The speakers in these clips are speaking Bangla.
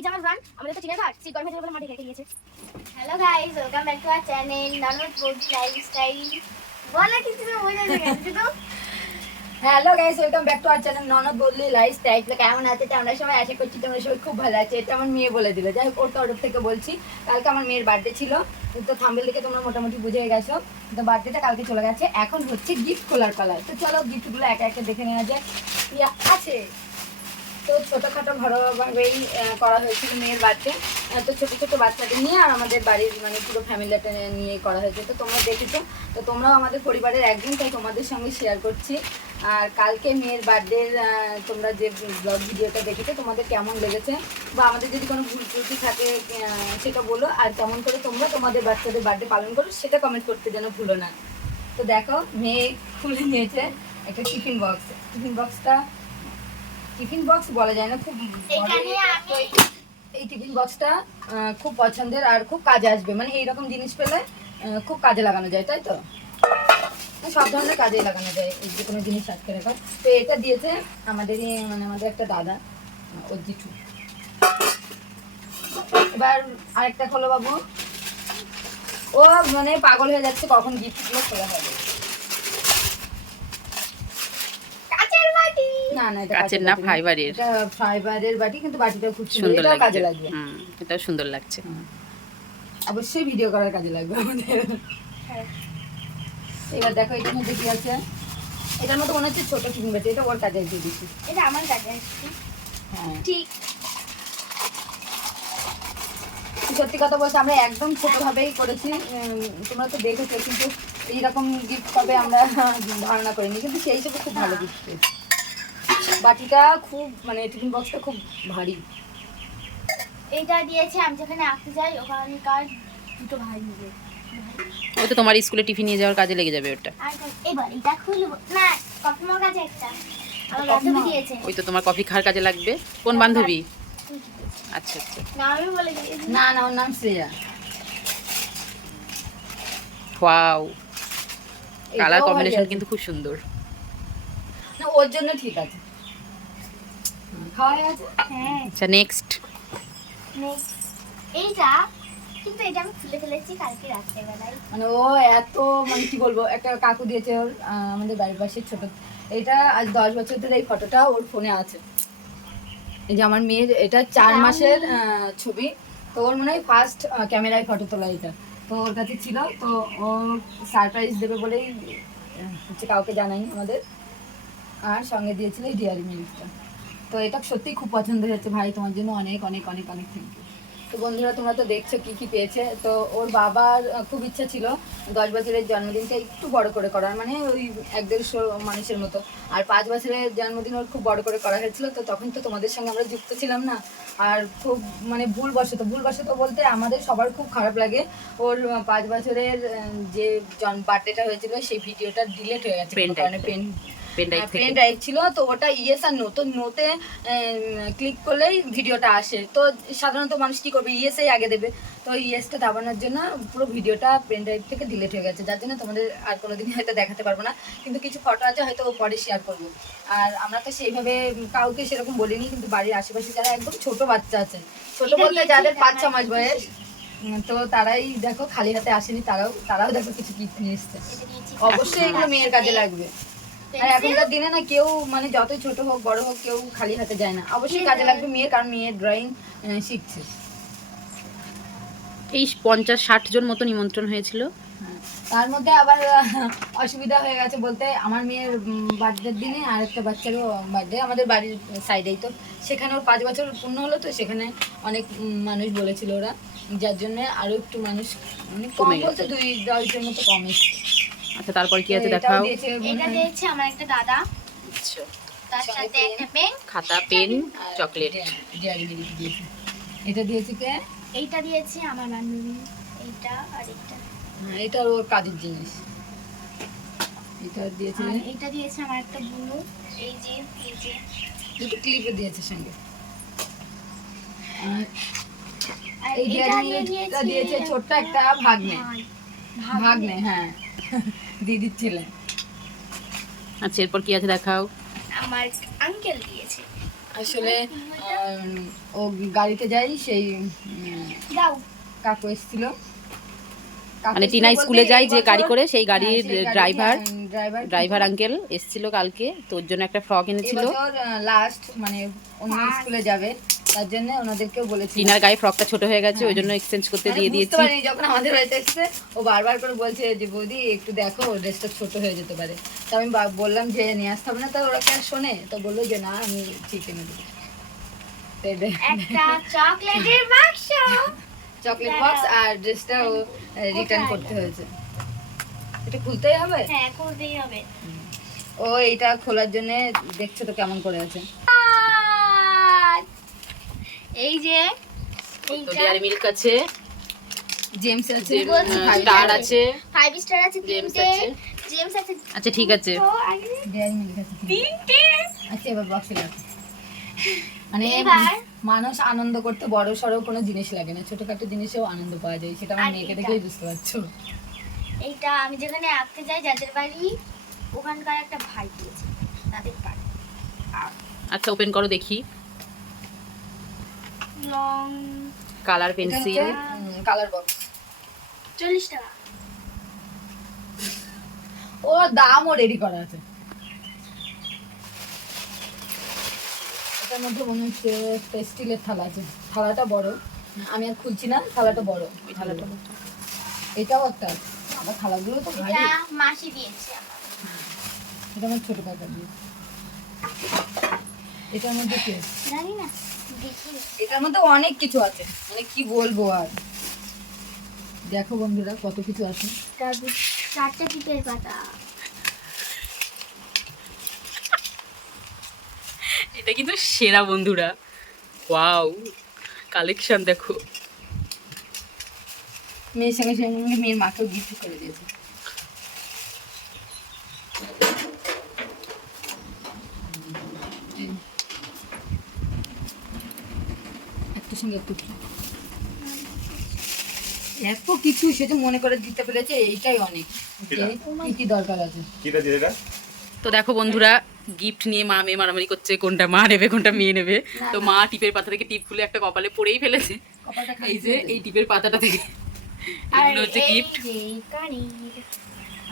এই যে আমার ব্রান্ড আমাদের তো চিনে ঘাট সি গরমে বলে মাঠে খেতে গিয়েছে। Hello guys, welcome back to our channel ননদ বৌদি লাইফস্টাইল। বলা কিছু না বলে গেছে তো। Hello guys, welcome back to our channel ননদ বৌদি লাইফস্টাইল। কেমন আছে তোমরা সবাই? আশা করছি তোমরা সবাই খুব ভালো আছে। এটা আমার মেয়ে বলে দিল, যাই হোক ওর তরফ থেকে বলছি। কালকে আমার মেয়ের বার্থডে ছিল, তো থাম্বনেল দেখে তোমরা মোটামুটি বুঝে গেছো। তো বার্থডেটা কালকে চলে গেছে, এখন হচ্ছে গিফট খোলার পালায়। তো চলো গিফটগুলো একা একা দেখে নেওয়া যায়। ইয়া আছে তো ছোটোখাটো ঘরোয়াভাবেই করা হয়েছিল মেয়ের বার্থডে। তো ছোটো ছোটো বাচ্চাদের নিয়ে আর আমাদের বাড়ির মানে পুরো ফ্যামিলিটা নিয়েই করা হয়েছে। তো তোমরা দেখেছো, তো তোমরাও আমাদের পরিবারের একদিন, তাই তোমাদের সঙ্গে শেয়ার করছি। আর কালকে মেয়ের বার্থডের তোমরা যে ব্লগ ভিডিওটা দেখেছো তোমাদের কেমন লেগেছে, বা আমাদের যদি কোনো ভুল ত্রুটি থাকে সেটা বলো। আর কেমন করে তোমরা তোমাদের বাচ্চাদের বার্থডে পালন করো সেটা কমেন্ট করতে যেন ভুলো না। তো দেখো মেয়ে খুলে নিয়েছে একটা টিফিন বক্স। টিফিন বক্স বলা যায় না, খুব এই টিফিন বক্সটা খুব পছন্দের আর খুব কাজে আসবে। মানে এইরকম জিনিস পেলে খুব কাজে লাগানো যায়, তাই তো? সব ধরনের কাজেই লাগানো যায়, এই যে কোনো জিনিস আটকে রাখা। তো এটা দিয়েছে আমাদেরই মানে আমাদের একটা দাদা, ওর জেঠু। এবার আরেকটা খোলো বাবু। ও মানে পাগল হয়ে যাচ্ছে কখন গিফটগুলো খোলা হবে। না না, এটা কাচের না, ফাইবারের। এটা ফাইবারের বাটি, কিন্তু বাটিটা খুব সুন্দর, এটাও কাজে লাগবে। এটা সুন্দর লাগছে, অবশ্যই ভিডিও করার কাজে লাগবে আমাদের। এবার দেখো এটার মধ্যে কি আছে। এটার মধ্যে মনে হচ্ছে ছোট টিফিন বাটি, এটা ওর কাজে দিয়ে দিচ্ছি। এটা আমার কাছে আসছে। হ্যাঁ ঠিক, সত্যি কথা বলছি, আমরা একদম ছোটভাবেই করেছি। তোমরা তো দেখেছো, কিন্তু এইরকম গিফট পাবে আমরা ধারণা করিনি, কিন্তু সেই হিসেবে খুব ভালো গিফট পেয়েছি। বাটিটা খুব মানে টিফিন বক্সটা খুব ভারী। এটা দিয়েছে আমি যেখানে আঁকতে যাই ওখানকার দুটো ভাই মিলে। ওই তো তোমার স্কুলে টিফিন নিয়ে যাওয়ার কাজে লেগে যাবে ওটা। আর এবার এটা খুলবো না, কফি মগ আছে একটা, আমার বান্ধবী দিয়েছে। ওই তো তোমার কফি খাওয়ার কাজে লাগবে। কোন বান্ধবী? আচ্ছা আচ্ছা, না আমি বলে দিয়েছি। না না, ওর নাম শ্রেয়া। ওয়াও, কালার এটাও কম্বিনেশন ভারী আছে। কিন্তু খুব সুন্দর। না, ওর জন্য ঠিক আছে। খাওয়া হয়ে গেছে। হ্যাঁ আচ্ছা নেক্সট। নেক্সট এইটা, কিন্তু এটা আমি খুলে ফেলেছি কালকে রাত্রেবেলায়। মানে ও এত মানে কি বলবো, একটা কাকু দিয়েছে ওর আমাদের বাড়ির পাশে ছোট। এটা আজ 10 বছর ধরে এই ফটোটা ওর ফোনে আছে। এই যে আমার মেয়ের এটা 4 মাসের ছবি। তো ওর মনে হয় ফার্স্ট ক্যামেরায় ফটো তোলা এটা। তো ওর কাছে ছিল, তো ও সারপ্রাইজ দেবে বলেই হচ্ছে কাউকে জানাই আমাদের। আর সঙ্গে দিয়েছিল এই ডিয়ারি মিল্কটা। তো এটা সত্যিই খুব পছন্দ হয়েছে ভাই, তোমার জন্য অনেক অনেক অনেক অনেক থ্যাংক ইউ। তো বন্ধুরা তোমরা তো দেখছো কি কি পেয়েছে। তো ওর বাবার খুব ইচ্ছা ছিল 10 বছরের জন্মদিনটা একটু বড় করে করার, মানে ওই 1-150 মানুষের মতো। আর 5 বছরের জন্মদিন ওর খুব বড় করে করা হয়েছিল। তো তখন তো তোমাদের সঙ্গে আমরা যুক্ত ছিলাম না। আর খুব মানে ভুলবশত বলতে আমাদের সবার খুব খারাপ লাগে। ওর 5 বছরের যে বার্থডেটা হয়েছিল সেই ভিডিওটা ডিলিট হয়ে গেছে, কারণে পেন ড্রাইভ ছিল। তো ওটা ইয়েস আর নোতে ক্লিক করলেই ভিডিওটা আসে। তো সাধারণত মানুষ কী করবে, ইয়েসেই আগে দেবে। তো ইয়েসটা দাবানোর জন্য পুরো ভিডিওটা পেন ড্রাইভ থেকে ডিলিট হয়ে গেছে, যার জন্য তোমাদের আর কোনোদিন হয়তো দেখাতে পারবো না। কিন্তু কিছু ফটো আছে, হয়তো ও পরে শেয়ার করবো। আর আমরা তো সেইভাবে কাউকে সেরকম বলিনি, কিন্তু বাড়ির আশেপাশে যারা একদম ছোট বাচ্চা আছে, ছোট বলতে যাদের 5-6 মাস বয়স, তো তারাই দেখো খালি হাতে আসেনি, তারাও দেখো কিছু গিফট নিয়ে এসছে। অবশ্যই এগুলো মেয়ের কাজে লাগবে। আর এখনকার দিনে না কেউ মানে যতই ছোট হোক বড় হোক কেউ খালি হাতে যায় না, অবশ্যই কাজে লাগবে মেয়ের, কারণ মেয়ের ড্রয়িং শিখছে। এই 50-60 জন মতো নিমন্ত্রণ হয়েছিল। তার মধ্যে আবার অসুবিধা হয়ে গেছে বলতে, আমার মেয়ের বার্থডের দিনে আর একটা বাচ্চারও বার্থডে আমাদের বাড়ির সাইডেই। তো সেখানে ওর 5 বছর পূর্ণ হলো, তো সেখানে অনেক মানুষ বলেছিল ওরা, যার জন্য আরও একটু মানুষ মানে কম বলতে 2-10 জন মতো কম এসছে। আচ্ছা তারপর কি আছে দেখাও। এটা দিয়েছে আমার একটা দাদা, আচ্ছা, তার সাথে একটা পেন, খাতা, পেন, চকলেট। এটা দিয়েছে কে? এইটা দিয়েছে আমার বান্ধবী, এইটা আর এইটা। এটা ওর কাজের জিনিস। এটা দিয়েছে, এইটা দিয়েছে আমার একটা বুনু, এই যে দুটো ক্লিপে দিয়েছে সঙ্গে। আর এই এটা ডিয়ারিটা দিয়েছে ছোট্ট একটা ভাগ্নে, হ্যাঁ দিদির ছেলে। আচ্ছা এরপর কি আছে দেখাও। আমার আঙ্কেল দিয়েছে। আসলে ও গাড়িতে যাই সেই যাও কাকু এসেছিল। মানে টিনা স্কুলে যায় যে গাড়ি করে, সেই গাড়ির ড্রাইভার আঙ্কেল এসেছিল কালকে, তোর জন্য একটা ফ্রক এনেছিল। লাস্ট মানে অন্য স্কুলে যাবে, তার জন্য ওনাদেরকেও বলেছি। টিনার গায়ে ফ্রকটা ছোট হয়ে গেছে, ওই জন্য এক্সচেঞ্জ করতে দিয়ে দিয়েছি। যখন আমাদের বাড়িতে এসেছে ও বারবার করে বলছে যে বৌদি একটু দেখো ড্রেসটা ছোট হয়ে যেতে পারে। তো আমি বললাম যে নিয়ে আসতে হবে না, তো ওরা কি আর শোনে, তো বললো যে না আমি ঠিক এনে দেবো। একটা চকলেটের বাক্স, চকলেট বক্স আর ড্রেসটা রিটার্ন করতে হয়েছে। এটা খুলতেই হবে। হ্যাঁ করতেই হবে। ও এইটা খোলার জন্য দেখছো তো কেমন করে আছে। এই যে তো ডেয়ারি মিল্ক আছে, জেমস আছে, স্টার আছে, 5 স্টার আছে, জেমস তিনটে আছে। জেমস আছে। আচ্ছা ঠিক আছে, তো আগে ডেয়ারি মিল্ক আছে তিনটে। আচ্ছা এবার বক্সে রাখো। মানে এবার মানুষ আনন্দ করতে বড় সড়ো কোনো জিনিস লাগে না, ছোটখাটো জিনিসেও আনন্দ পাওয়া যায়, সেটা আমার আর মেয়েকে এটা? দেখলেই বুঝতে পারছো। এইটা আমি যেখানে আঁকতে যাই যাদের বাড়ি, ওখানকার একটা ভাই দিয়েছে তাদের বাড়ি। আচ্ছা ওপেন করো দেখি। Long colour pencil, colour box 40 টাকা। ও দামও রেডি করা আছে। এটার মধ্যে মনে হচ্ছে একটা স্টিলের থালা আছে, থালাটা বড়, আমি আর খুলছি না, থালাটা বড়, ওই থালাটা বড়। এটাও একটা, আমার থালাগুলো তো ভারী। এটা মাসি দিয়েছে আমার। এটা আমার ছোট কাকা দিয়ে। এটার মধ্যে কি? জানি না, দেখি। এটার মধ্যে অনেক কিছু আছে, মানে কি বলবো আর। দেখো বন্ধুরা কত কিছু আছে। তারপর 4টা টিপের পাতা। এটা কিন্তু সেরা বন্ধুরা, ওয়াও কালেকশন দেখো। মেয়ের সঙ্গে সঙ্গে মেয়ের মাকেও গিফট করে দিয়েছে। একটু সঙ্গে একটু এত কিছু সেটা মনে করে দিতে পেরেছে, এইটাই অনেক। কি কি দরকার আছে। তো দেখো বন্ধুরা, গিফট নিয়ে মা মেয়ে মারামারি করছে, কোনটা মা নেবে কোনটা মেয়ে নেবে। তো মা টিপের পাতা থেকে টিপ খুলে একটা কপালে পরেই ফেলেছে। কপালটা খালি এই যে এই টিপের পাতাটা থেকে আর এগুলো হচ্ছে এই গিফট। যে কানের।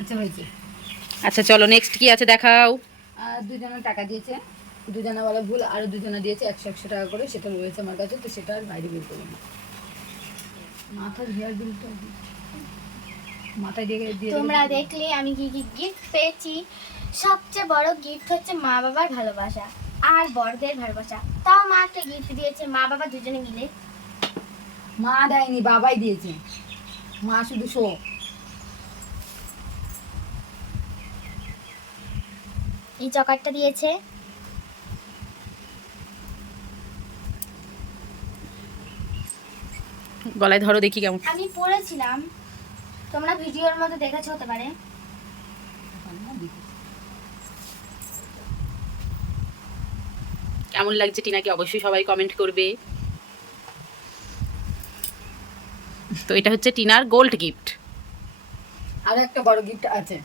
আচ্ছা হয়েছে। আচ্ছা চলো নেক্সট কি আছে দেখাও। আর দুজনের টাকা দিয়েছে, দুজনা বলা ভুল, আরো দুজনা দিয়েছে 100 টাকা করে, সেটা রয়েছে আমার কাছে, তো সেটা আর বাইরে বের করবো না। মাথার হেয়ার বিলটা মাথায় দিয়ে দিয়ে তোমরা দেখলে আমি কি কি গিফট পেয়েছি। সবচেয়ে বড় গিফট হচ্ছে মা বাবার ভালোবাসা আর বড়দের ভালোবাসা। তাও মা একটা গিফট দিয়েছে, মা বাবা দুজনে মিলে। মা দেয়নি, বাবাই দিয়েছে, মা শুধু শো। এই চকারটা দিয়েছে। গলায় ধরো দেখি কেমন। আমি পড়েছিলাম, তোমরা ভিডিওর মধ্যে দেখেছো হতে পারে। কেমন লাগছে টিনাকে অবশ্যই সবাই কমেন্ট করবে। তো এটা হচ্ছে টিনার গোল্ড গিফট। আর একটা বড় গিফট আছে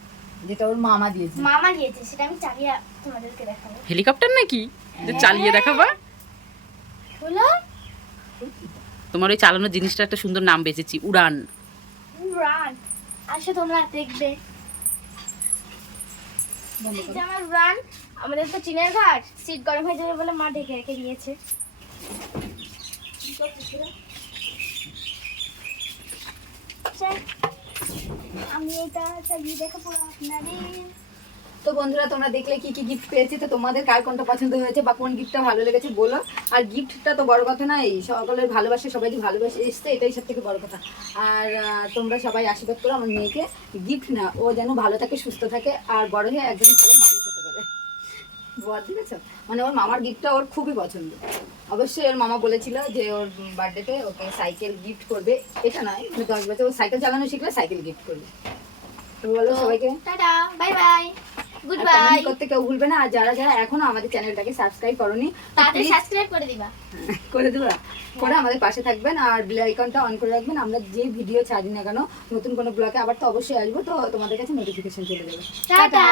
যেটা ওর মামা দিয়েছে। মামা দিয়েছে, সেটা আমি চালিয়ে তোমাদেরকে দেখাবো। হেলিকপ্টার নাকি যে চালিয়ে দেখাবা? হলো তোমার ওই চালানোর জিনিসটা একটা সুন্দর নাম বেঁচেছি, উড়ান। রান। আসো তোমরা দেখবে। বন্ধ এই করো। যে আমার রান, আমাদের তো চিনের ঘাট, সিট গরম হয়ে যাবে বলে মা ঢেকে রেখে দিয়েছে। চল, আমি এটা চালিয়ে দেখাবো আপনাদের। তো বন্ধুরা তোমরা দেখলে কি কি গিফট পেয়েছি, তো তোমাদের কার কোনটা পছন্দ হয়েছে বা কোন গিফটটা ভালো লেগেছে বলো। আর গিফটটা তো বড় কথা না, এই সকলের ভালোবাসা, সবাইকে ভালোবাসে এসছে, এটাই সব থেকে বড় কথা। আর তোমরা সবাই আশীর্বাদ করো আমার মেয়েকে, গিফট না, ও যেন ভালো থাকে, সুস্থ থাকে, আর বড় হয়ে একজন ভালো মানুষ হতে পারে। বল দিয়েছো, মানে ওর মামার গিফটটা ওর খুবই পছন্দ। অবশ্যই ওর মামা বলেছিল যে ওর বার্থডেতে ওকে সাইকেল গিফট করবে, এটা নয় মানে 10 বছর ও সাইকেল চালানো শিখলে সাইকেল গিফট করবে। তো বলো সবাইকে টাটা, বাই বাই, গুড আর বাই। কমেন্ট করতে কেউ ভুলবে না। আর যারা যারা এখনো আমাদের চ্যানেলটাকে সাবস্ক্রাইব করোনি তাদের please সাবস্ক্রাইব করে দিবা। করে দেবা, করে আমাদের পাশে থাকবেন আর বেল আইকনটা অন করে রাখবেন। আমরা যে ভিডিও ছাড়ি না কেন, নতুন কোনো ব্লগে আবার তো অবশ্যই আসবো, তো তোমাদের কাছে নোটিফিকেশন চলে যাবে। টাটা।